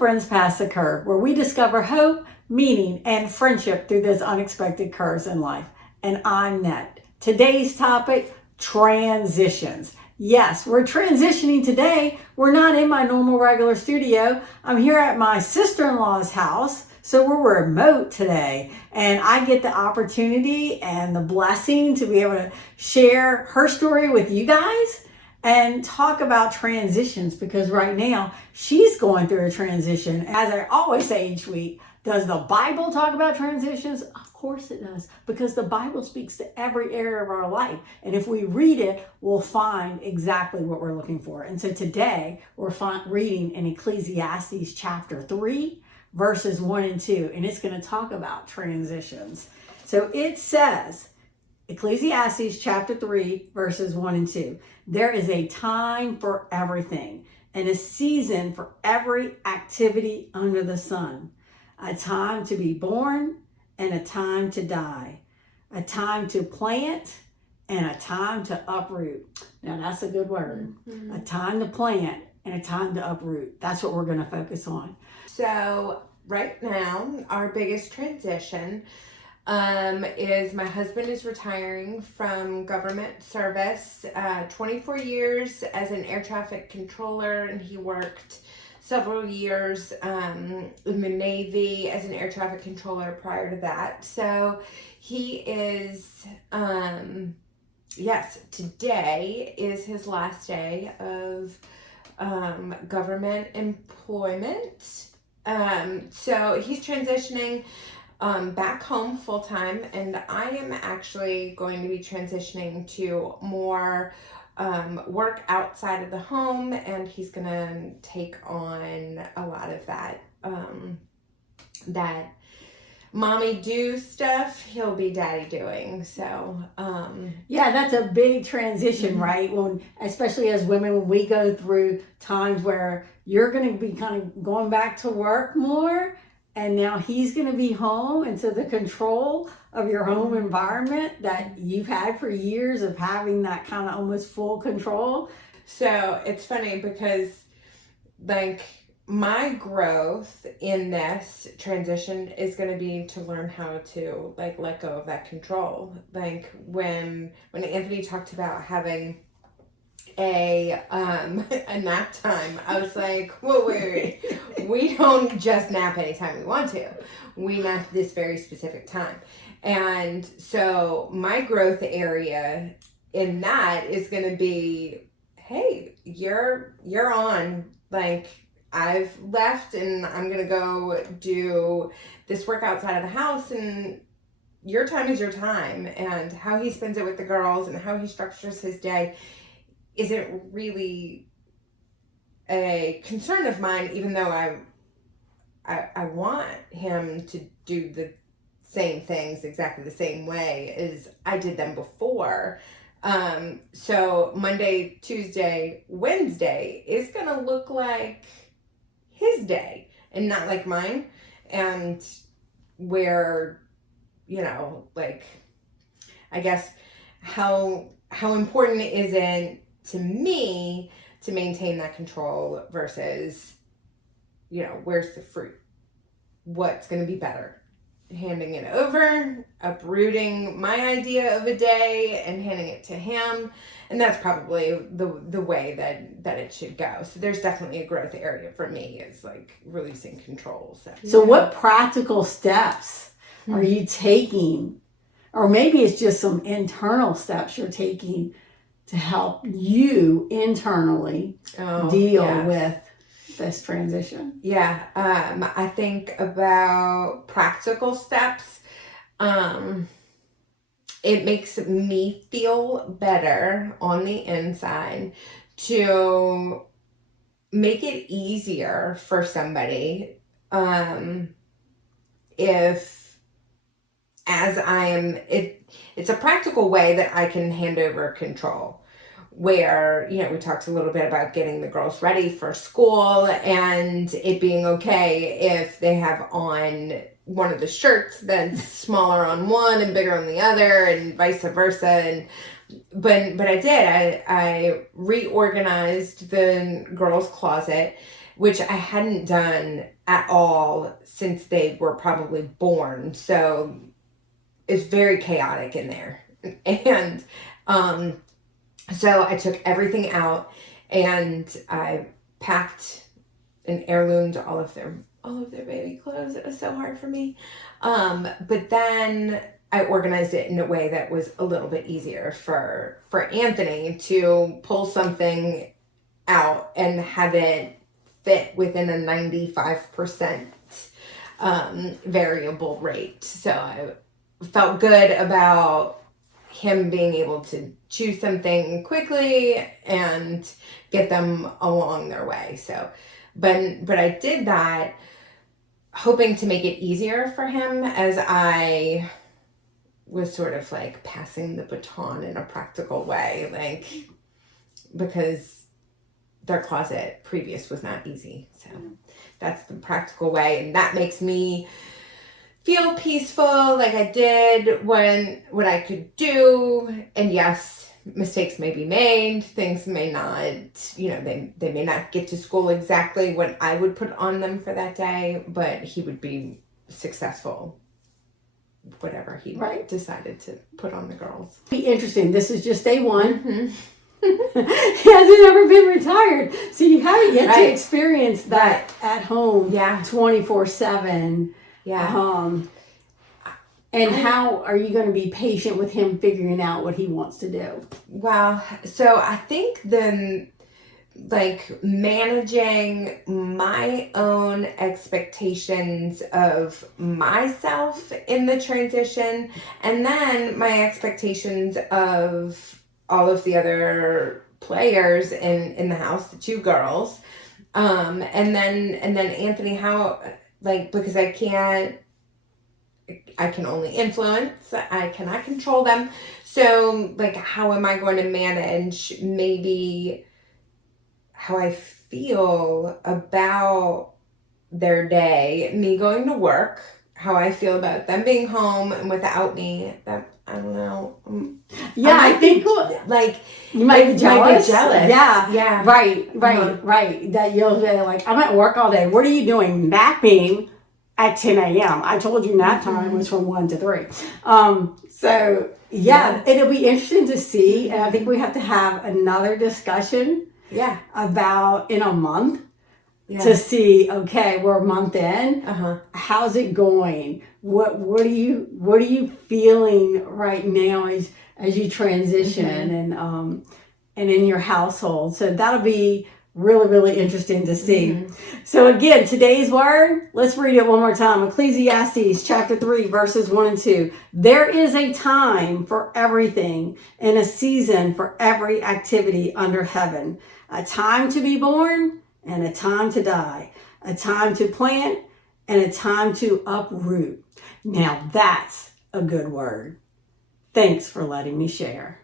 Friends Past the Curve, where we discover hope, meaning, and friendship through those unexpected curves in life. And I'm Net. Today's topic, transitions. Yes, we're transitioning today. We're not in my normal regular studio. I'm here at my sister-in-law's house. So we're remote today, and I get the opportunity and the blessing to be able to share her story with you guys and talk about transitions, because right now she's going through a transition. As I always say each week, does the Bible talk about transitions? Of course it does, because the Bible speaks to every area of our life. And if we read it, we'll find exactly what we're looking for. And so today we're reading in Ecclesiastes chapter 3, verses 1 and 2, and it's going to talk about transitions. So it says, Ecclesiastes chapter 3, verses 1 and 2, there is a time for everything and a season for every activity under the sun, a time to be born and a time to die, a time to plant and a time to uproot. Now that's a good word. Mm-hmm. A time to plant and a time to uproot. That's what we're going to focus on. So right now, our biggest transition is my husband is retiring from government service, 24 years as an air traffic controller, and he worked several years in the Navy as an air traffic controller prior to that. So he is, today is his last day of government employment. So he's transitioning back home full time, and I am actually going to be transitioning to more work outside of the home, and he's gonna take on a lot of that that mommy do stuff he'll be daddy doing. So yeah, that's a big transition, mm-hmm. right? When, especially as women, when we go through times where you're going to be kind of going back to work more, and now he's going to be home, and so the control of your home environment that you've had for years of having that kind of almost full control. So it's funny because like my growth in this transition is going to be to learn how to like let go of that control. Like when Anthony talked about having a nap time, I was like, whoa, wait. We don't just nap anytime we want to. We nap this very specific time. And so my growth area in that is going to be, hey, you're on, like, I've left and I'm going to go do this work outside of the house, and your time is your time. And how he spends it with the girls and how he structures his day isn't really a concern of mine, even though I want him to do the same things exactly the same way as I did them before. So Monday, Tuesday, Wednesday is going to look like his day and not like mine. And where, like, I guess how important is it to me to maintain that control versus, where's the fruit? What's going to be better? Handing it over, uprooting my idea of a day and handing it to him. And that's probably the way that it should go. So there's definitely a growth area for me, is like releasing control. So what practical steps are you taking? Or maybe it's just some internal steps you're taking to help you internally deal with this transition. Yeah, I think about practical steps. It makes me feel better on the inside to make it easier for somebody if, as I am, it's a practical way that I can hand over control. Where, we talked a little bit about getting the girls ready for school and it being okay if they have on one of the shirts that's smaller on one and bigger on the other, and vice versa. And but I reorganized the girls' closet which I hadn't done at all since they were probably born. So it's very chaotic in there. And so I took everything out and I packed and heirloomed all of their baby clothes. It was so hard for me. But then I organized it in a way that was a little bit easier for Anthony to pull something out and have it fit within a 95% variable rate. So I felt good about him being able to choose something quickly and get them along their way. So, but I did that hoping to make it easier for him as I was sort of like passing the baton in a practical way, like, because their closet previous was not easy. So that's the practical way. And that makes me feel peaceful, like I did what I could do. And yes, mistakes may be made. Things may not, they may not get to school exactly what I would put on them for that day, but he would be successful, whatever he decided to put on the girls. Be interesting. This is just day one. Mm-hmm. He hasn't ever been retired, so you haven't yet to experience that at home 24/7. Yeah. And how are you going to be patient with him figuring out what he wants to do? Well, so I think managing my own expectations of myself in the transition, and then my expectations of all of the other players in the house, the two girls, and then Anthony, how, because I can only influence, I cannot control them. So how am I going to manage maybe how I feel about their day, me going to work, how I feel about them being home and without me? That, I don't know. I think you might be jealous. Yeah. Right. That you'll be like, I'm at work all day. What are you doing? Napping at 10 a.m. I told you nap time was from 1 to 3. So it'll be interesting to see. And I think we have to have another discussion about in a month to see, okay, we're a month in. How's it going? What are you feeling right now as you transition and in your household? So that'll be really, really interesting to see. So again, today's word, let's read it one more time. Ecclesiastes chapter 3, verses 1 and 2. There is a time for everything and a season for every activity under heaven. A time to be born and a time to die. A time to plant and a time to uproot. Now that's a good word. Thanks for letting me share.